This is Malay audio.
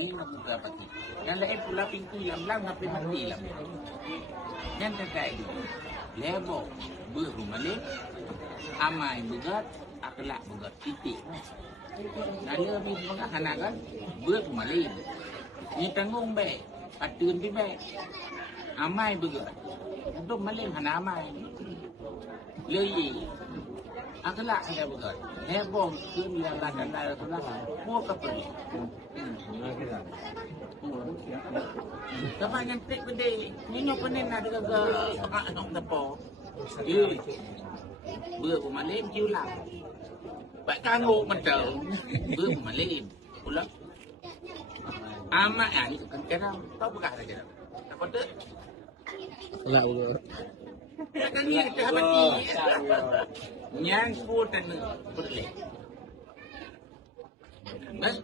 Ni nak dapat. Yang lain pula pintu yang lang sampai mati lah. Yang terkait lebo berumale amai begat akhlak begat titik. Nanya lebih mengahanak kan berumale. Ni tanggung baik, patun di baik. Amai begat. Untuk maling hana amai. Lei akhlak dia begat. Lebo ke dia ladan dah sudah. Buat apa ni? Kapan yang trik benda ni pening nak ada ke anak tepo. Bữa của mà lên chiếu lại vậy ca ngộ mà chờ bữa của mà lên pula ama ani kan kadang tahu bukan ada kadang apa tu Lah ulo. kan ni sahabat ni nyang putan boleh Mas